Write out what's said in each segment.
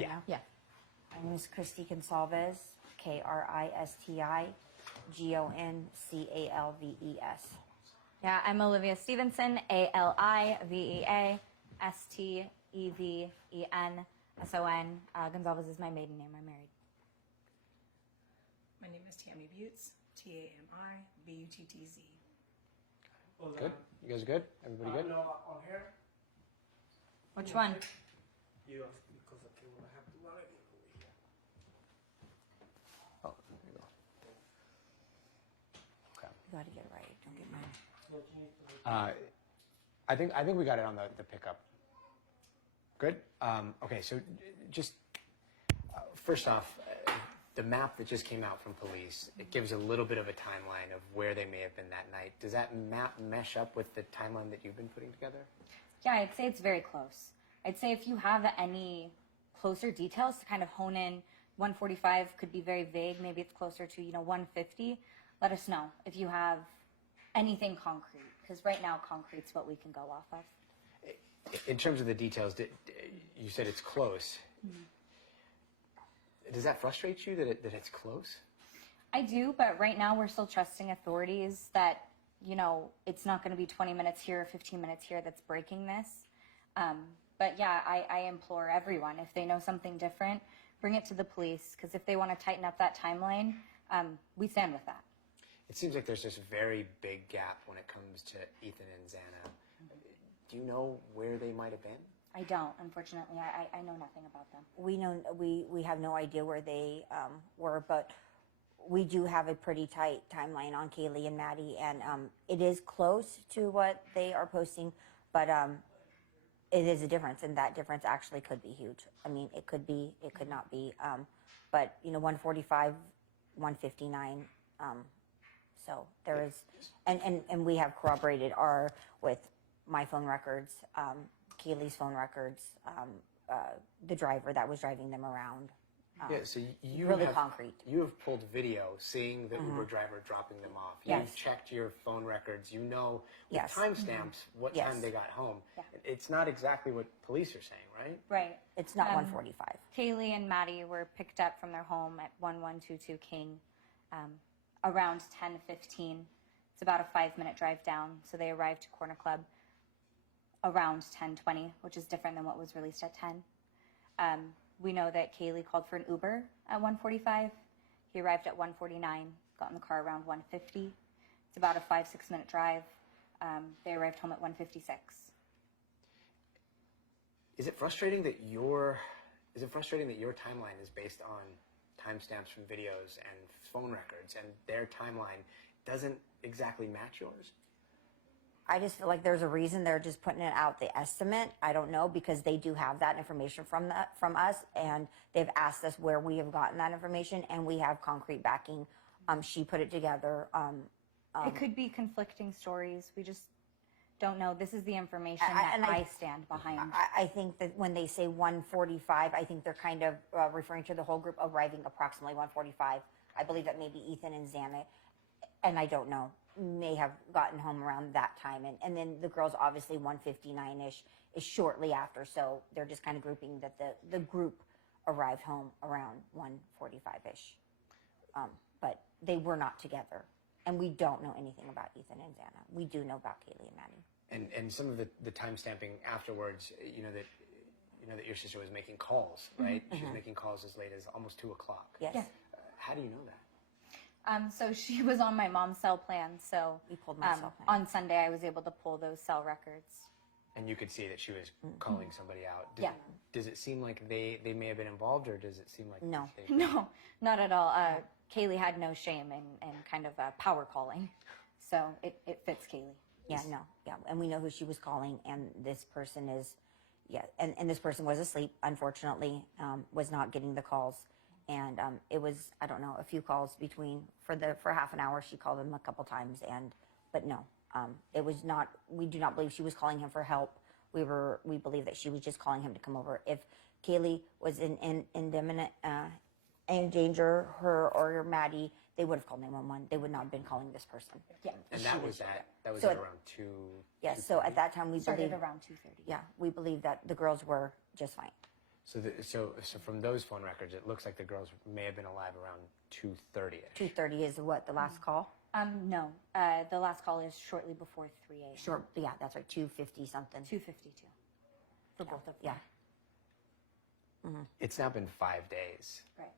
right Yeah. now? Yeah. My name is Kaylee Goncalves, Kristigoncalves. Yeah, I'm Olivia Stevenson, ALIVEA, STEVENSON. Gonzalez is my maiden name. I'm married. My name is Tammy Butts, TAMIBUTTZ. Good. You guys good? Everybody good? No, on here. Which one? You because okay, well, I have to run it over here. Oh, there you go. Okay. You got to get it right. Don't get mine. I think we got it on the pickup. Good. Okay, so just first off, the map that just came out from police, it gives a little bit of a timeline of where they may have been that night. Does that map mesh up with the timeline that you've been putting together? Yeah, I'd say it's very close. I'd say if you have any closer details to kind of hone in, 145 could be very vague. Maybe it's closer to, 150. Let us know if you have anything concrete, because right now concrete's what we can go off of. In terms of the details, you said it's close. Mm-hmm. Does that frustrate you that it's close? I do, but right now we're still trusting authorities that, it's not going to be 20 minutes here or 15 minutes here that's breaking this. But yeah, I implore everyone, if they know something different, bring it to the police, because if they want to tighten up that timeline, we stand with that. It seems like there's this very big gap when it comes to Ethan and Xana. Mm-hmm. Do you know where they might have been? I don't, unfortunately. I know nothing about them. We have no idea where they were, but we do have a pretty tight timeline on Kaylee and Maddie, and it is close to what they are posting, but it is a difference, and that difference actually could be huge. I mean, it could be, it could not be, but 145, 159. So there is, and we have corroborated with my phone records, Kaylee's phone records, the driver that was driving them around. Yeah, so you really have, concrete. You have pulled video seeing the Uber driver dropping them off. Yes. You've checked your phone records. You know with Yes. timestamps what Yes. time they got home. Yeah. It's not exactly what police are saying, right? Right. It's not 145. Kaylee and Maddie were picked up from their home at 1122 King around 10:15. It's about a 5-minute drive down. So they arrived to Corner Club around 10:20, which is different than what was released at 10. We know that Kaylee called for an Uber at 1:45. He arrived at 1:49, got in the car around 1:50. It's about a 5-6 minute drive. They arrived home at 1:56. Is it frustrating that your timeline is based on timestamps from videos and phone records, and their timeline doesn't exactly match yours? I just feel like there's a reason they're just putting it out, the estimate. I don't know, because they do have that information from us, and they've asked us where we have gotten that information, and we have concrete backing. She put it together. It could be conflicting stories. We just don't know. This is the information I stand behind. I think that when they say 145, I think they're kind of referring to the whole group arriving approximately 145. I believe that maybe Ethan and Xana, and I don't know, may have gotten home around that time. And then the girls, obviously 159-ish is shortly after. So they're just kind of grouping that the group arrived home around 145-ish. But they were not together. And we don't know anything about Ethan and Xana. We do know about Kaylee and Maddie. And some of the time stamping afterwards, that your sister was making calls, right? Mm-hmm. She was making calls as late as almost 2 o'clock. Yes. Yeah. How do you know that? So she was on my mom's cell plan. So We pulled my cell plan. on Sunday, I was able to pull those cell records. And you could see that she was calling somebody out. Yeah. Does it seem like they may have been involved, or does it seem like No. No, not at all. Kaylee had no shame in kind of power calling. So it fits Kaylee. Yeah, no, yeah. And we know who she was calling, and this person is, and this person was asleep, unfortunately, was not getting the calls. And it was, I don't know, a few calls for half an hour. She called him a couple times, but no, it was not, we do not believe she was calling him for help. We believe that she was just calling him to come over. If Kaylee was in imminent danger, her or Maddie, they would have called 911. They would not have been calling this person. Yeah. And that was at around 2. Yes, so at that time we Started believe, around 2:30. yeah, we believe that the girls were just fine. So from those phone records, it looks like the girls may have been alive around 2:30ish. 2:30 is what the last call. No, the last call is shortly before 3 a.m. Sure. Yeah, that's right. 2:50 something. 2:52 for both of them. Yeah. It's now been 5 days, Right.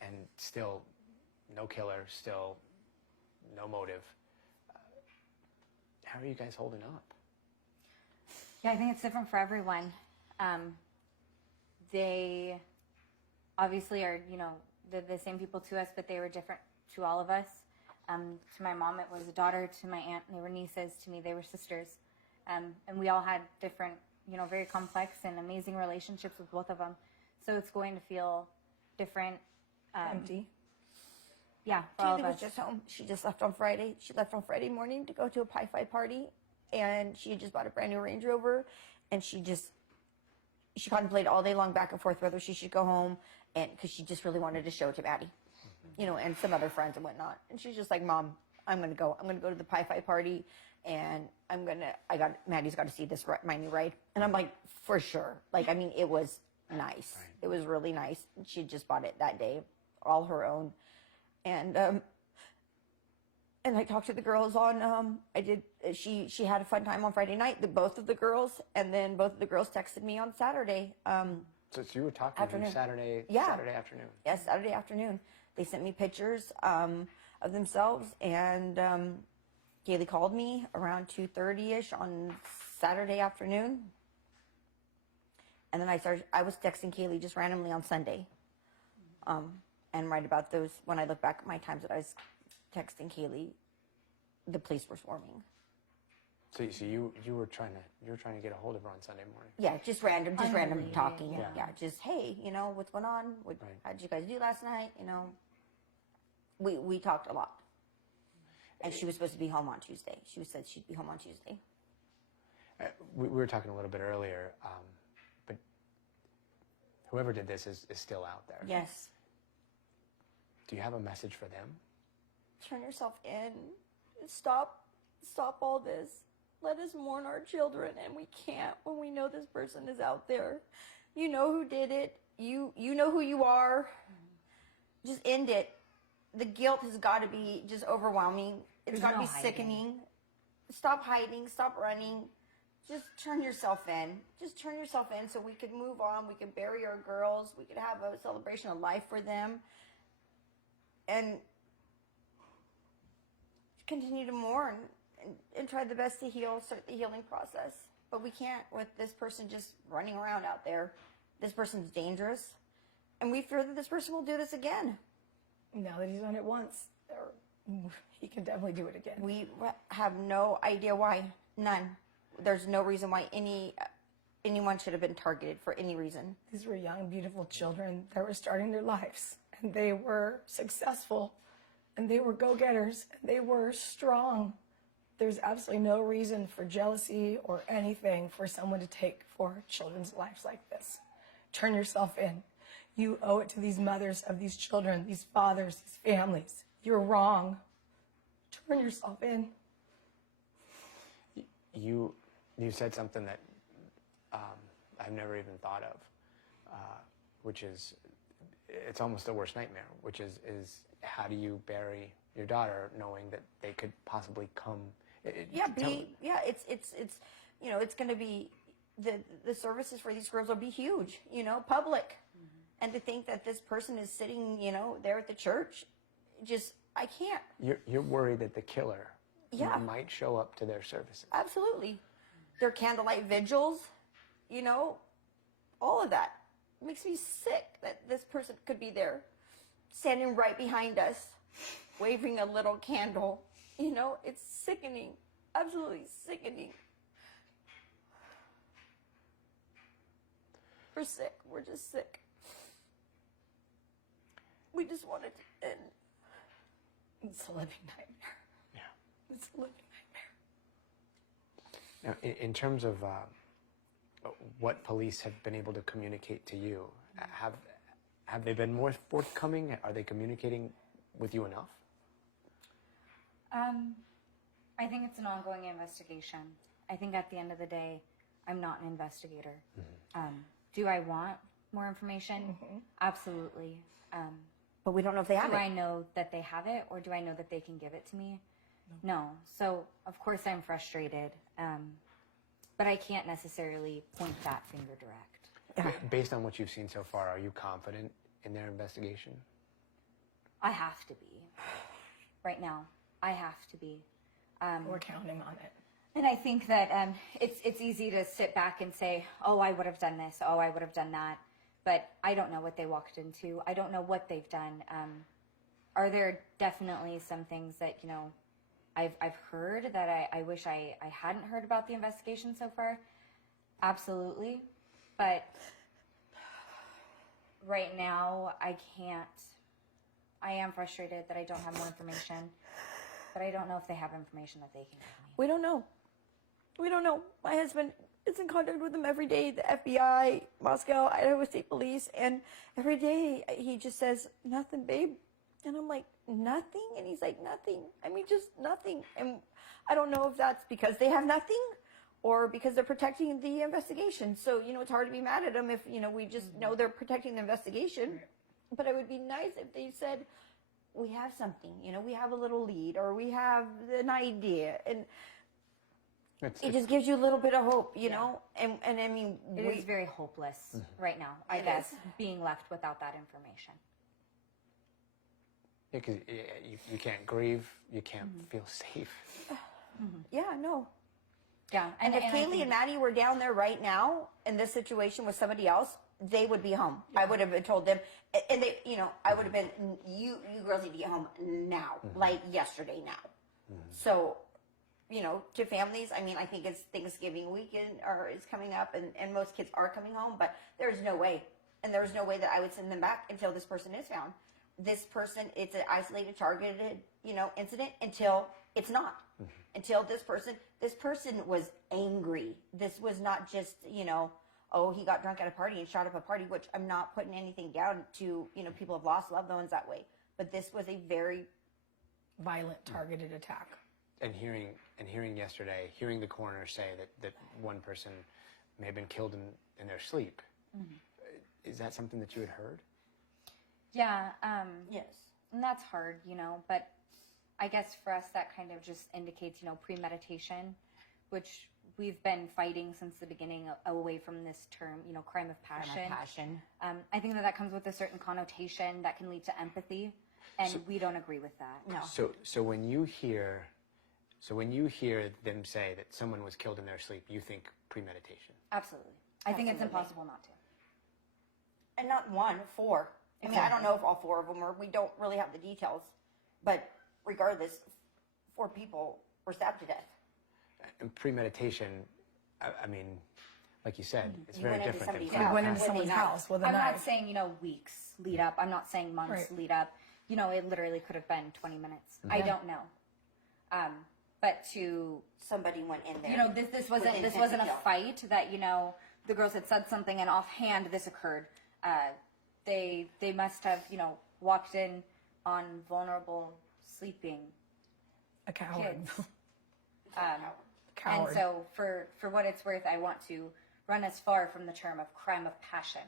and still no killer, still no motive. How are you guys holding up? Yeah, I think it's different for everyone. They obviously are, the same people to us, but they were different to all of us. To my mom, it was a daughter. To my aunt, they were nieces. To me, they were sisters. And we all had different, very complex and amazing relationships with both of them. So it's going to feel different. Empty. Yeah, for all Kaylee of was us. just home. She just left on Friday. She left on Friday morning to go to a Pi-Fi party, and she had just bought a brand new Range Rover, and she contemplated all day long back and forth whether she should go home, and because she just really wanted to show it to Maddie, and some other friends and whatnot. And she's just like, Mom, I'm gonna go. I'm gonna go to the Pi-Fi party, and Maddie's got to see this my new ride. And I'm like, for sure. Like, I mean, it was nice. Right. It was really nice. She just bought it that day, all her own. And I talked to the girls on. She had a fun time on Friday night. Both of the girls, and then both of the girls texted me on Saturday. So you were talking to them Afternoon. Saturday Yeah. Saturday afternoon. Yes, Saturday afternoon. They sent me pictures of themselves, and Kaylee called me around 2:30ish on Saturday afternoon. And then I was texting Kaylee just randomly on Sunday. And right about those, when I look back at my times that I was texting Kaylee, the police were swarming. So you were trying to get a hold of her on Sunday morning. Yeah, just random Unrelated, talking. yeah. Yeah, just, hey, what's going on? Right. How did you guys do last night? We talked a lot. And she was supposed to be home on Tuesday. She said she'd be home on Tuesday. We were talking a little bit earlier, but whoever did this is still out there. Yes. Do you have a message for them? Turn yourself in. Stop all this. Let us mourn our children, and we can't when we know this person is out there. You know who did it. You know who you are. Just end it. The guilt has got to be just overwhelming. It's got to be sickening. Stop hiding. Stop running. Just turn yourself in. Just turn yourself in so we could move on. We could bury our girls. We could have a celebration of life for them. And continue to mourn and try the best to heal, start the healing process. But we can't with this person just running around out there. This person's dangerous. And we fear that this person will do this again. Now that he's done it once, he can definitely do it again. We have no idea why. None. There's no reason why anyone should have been targeted for any reason. These were young, beautiful children that were starting their lives, and they were successful, and they were go-getters, and they were strong. There's absolutely no reason for jealousy or anything for someone to take for children's lives like this. Turn yourself in. You owe it to these mothers of these children, these fathers, these families. You're wrong. Turn yourself in. You said something that I've never even thought of, which is, it's almost the worst nightmare, which is how do you bury your daughter knowing that they could possibly come? It's going to be, the services for these girls will be huge, public. And to think that this person is sitting, there at the church, I can't. You're worried that the killer Yeah. might show up to their services. Absolutely. Their candlelight vigils, all of that. It makes me sick that this person could be there, standing right behind us, waving a little candle. It's sickening. Absolutely sickening. We're sick. We're just sick. We just want it to end. It's a living nightmare. Yeah. It's a living nightmare. Now, in terms of what police have been able to communicate to you, have they been more forthcoming? Are they communicating with you enough? I think it's an ongoing investigation. I think at the end of the day, I'm not an investigator. Do I want more information? Absolutely. But we don't know if they have Do it. I know that they have it, or do I know that they can give it to me? No. So, of course, I'm frustrated. But I can't necessarily point that finger direct. Based on what you've seen so far, are you confident in their investigation? I have to be. Right now, I have to be. We're counting on it. And I think that it's easy to sit back and say, oh, I would have done this. Oh, I would have done that. But I don't know what they walked into. I don't know what they've done. Are there definitely some things that, you know, I've heard that I wish I hadn't heard about the investigation so far? Absolutely. But right now, I can't. I am frustrated that I don't have more information. But I don't know if they have information that they can give me. We don't know. We don't know. My husband is in contact with them every day, the FBI, Moscow, Idaho State Police, and every day he just says, nothing, babe. And I'm like, nothing? And he's like, nothing. I mean, just nothing. And I don't know if that's because they have nothing or because they're protecting the investigation. So, you know, it's hard to be mad at them if, you know, we just know they're protecting the investigation. But it would be nice if they said, we have something, you know, we have a little lead or we have an idea. And it just gives you a little bit of hope, you know? And I mean, It is very hopeless right now, I guess, being left without that information. Yeah, because you can't grieve, you can't feel safe. yeah, no. Yeah. And if I Kaylee think- and Maddie were down there right now in this situation with somebody else, they would be home. I would have told them, and they, you know, I would have been, you girls need to get home now, like yesterday now. So, you know, to families, I mean, I think it's Thanksgiving weekend is coming up, and most kids are coming home, but there's no way, and there's no way that I would send them back until this person is found. This person, it's an isolated, targeted, you know, incident until it's not. Until this person was angry. This was not just, you know, oh, he got drunk at a party and shot up a party, which I'm not putting anything down to, you know, people have lost loved ones that way. But this was a very Violent, targeted attack. And hearing yesterday, hearing the coroner say that one person may have been killed in their sleep. Is that something that you had heard? Yeah. yes. And that's hard, you know, but I guess for us that kind of just indicates, you know, premeditation, which we've been fighting since the beginning away from this term, you know, crime of passion. I think that comes with a certain connotation that can lead to empathy, and we don't agree with that. No. So when you hear them say that someone was killed in their sleep, you think premeditation? Absolutely. I think it's impossible not to. And not one, 4. I mean, I don't know if all 4 of them were. We don't really have the details. But regardless, 4 people were stabbed to death. And premeditation, I mean, like you said, it's very went into different than somebody's crime. house. Went into When someone's they house with a I'm knife. not saying, you know, weeks lead up. I'm not saying months Right. lead up. You know, it literally could have been 20 minutes. I don't know. But to, Somebody went in there. you know, this wasn't a fight that, you know, the girls had said something and offhand this occurred. They must have, you know, walked in on vulnerable sleeping A coward. kids. Coward. And so for what it's worth, I want to run as far from the term of crime of passion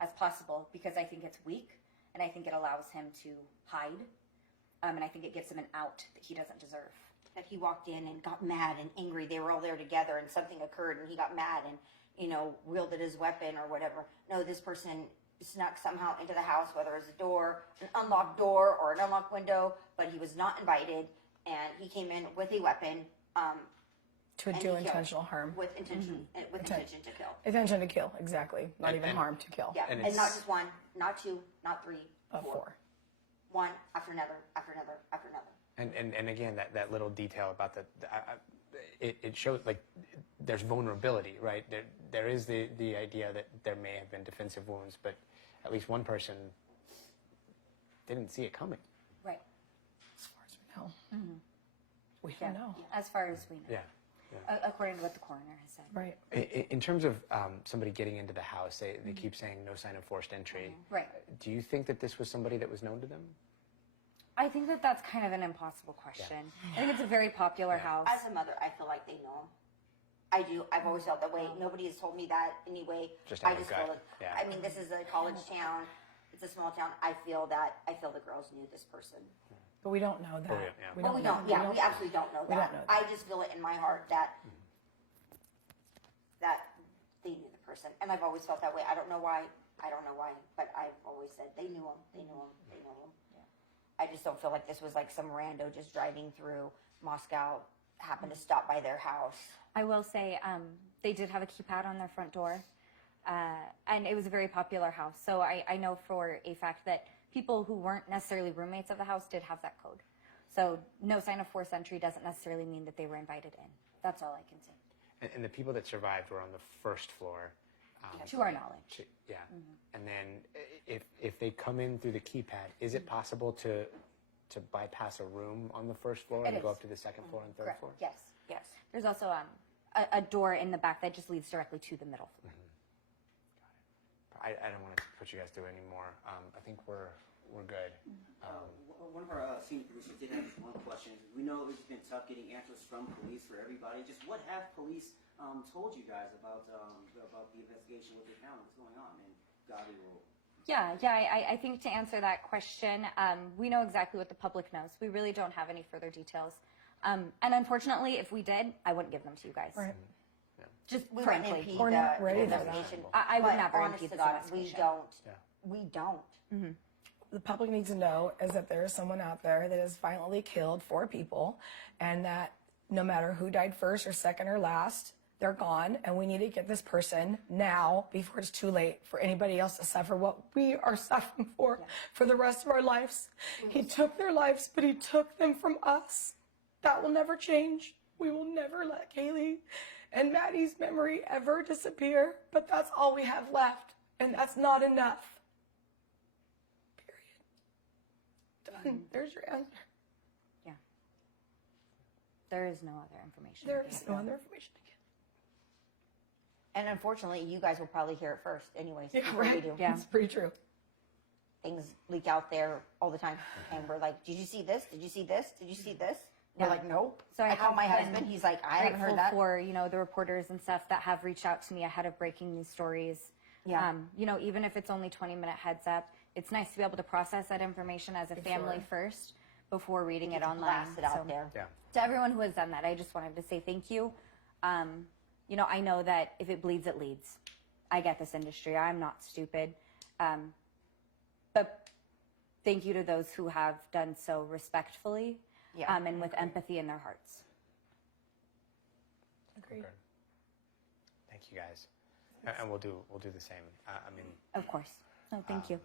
as possible, because I think it's weak, and I think it allows him to hide, and I think it gives him an out that he doesn't deserve. That he walked in and got mad and angry. They were all there together and something occurred and he got mad and, you know, wielded his weapon or whatever. No, this person snuck somehow into the house, whether it was a door, an unlocked door or an unlocked window, but he was not invited and he came in with a weapon. To and he do killed intentional harm. With intention, intention to kill. Intention to kill, exactly. Not even and- harm, to kill. Yeah, And and not it's- just one, not 2, not 3, Of 4. One after another, after another, after another. And again, that little detail about it shows, like, there's vulnerability, right? There is the idea that there may have been defensive wounds, but at least one person didn't see it coming. Right. As far as we know. We don't know. As far as we know. Yeah. According to what the coroner has said. Right. In terms of somebody getting into the house, they keep saying no sign of forced entry. Right. Do you think that this was somebody that was known to them? I think that that's kind of an impossible question. I think it's a very popular house. As a mother, I feel like they know him. I do. I've always felt that way. Nobody has told me that anyway. Just I out of just gut. feel it. Yeah. I mean, this is a college town. It's a small town. I feel the girls knew this person. But we don't know that. yeah. Well, we don't. Yeah, we absolutely don't know that. don't know that. I just feel it in my heart that they knew the person, and I've always felt that way. I don't know why. But I've always said they knew him. They knew him. They know him. Yeah. I just don't feel like this was like some rando just driving through Moscow, happened to stop by their house. I will say they did have a keypad on their front door, and it was a very popular house. So I know for a fact that people who weren't necessarily roommates of the house did have that code. So no sign of forced entry doesn't necessarily mean that they were invited in. That's all I can say. And the people that survived were on the first floor. To our knowledge. Yeah. And then if they come in through the keypad, is it possible to bypass a room on the first floor and It go is. up to the second floor and third Correct. floor? Yes. Yes. There's also a door in the back that just leads directly to the middle floor. I don't want to put you guys through any more. I think we're good. One of our senior producers did have one question. We know it's been tough getting answers from police for everybody. Just what have police told you guys about the investigation, what they found, what's going on? And Gabi will. Yeah. I think to answer that question, we know exactly what the public knows. We really don't have any further details. And unfortunately, if we did, I wouldn't give them to you guys. Right. Just We wouldn't frankly. impede We're not the ready for that. investigation. I would But never honest impede to this God, investigation. We don't. The public needs to know is that there is someone out there that has violently killed 4 people, and that no matter who died first or second or last, they're gone, and we need to get this person now before it's too late for anybody else to suffer what we are suffering for the rest of our lives. He took their lives, but he took them from us. That will never change. We will never let Kaylee and Maddie's memory ever disappear, but that's all we have left, and that's not enough. Done. There's your answer. Yeah. There is no other information. There is no other information to And unfortunately, you guys will probably hear it first anyways. get. Yeah, before we right. do. Yeah. It's pretty true. Things leak out there all the time. And we're like, did you see this? Did you see this? Did you see this? We're like, nope. So I call have my been husband. He's like, I haven't heard grateful that. for the reporters and stuff that have reached out to me ahead of breaking these stories. Yeah. Even if it's only 20-minute heads up, it's nice to be able to process that information as a family first before reading it online. Blast it out So, there. Yeah. to everyone who has done that, I just wanted to say thank you. I know that if it bleeds, it leads. I get this industry. I'm not stupid. But thank you to those who have done so respectfully and with empathy in their hearts. Agreed. Thank you guys. And we'll do the same. Of course. No, thank you.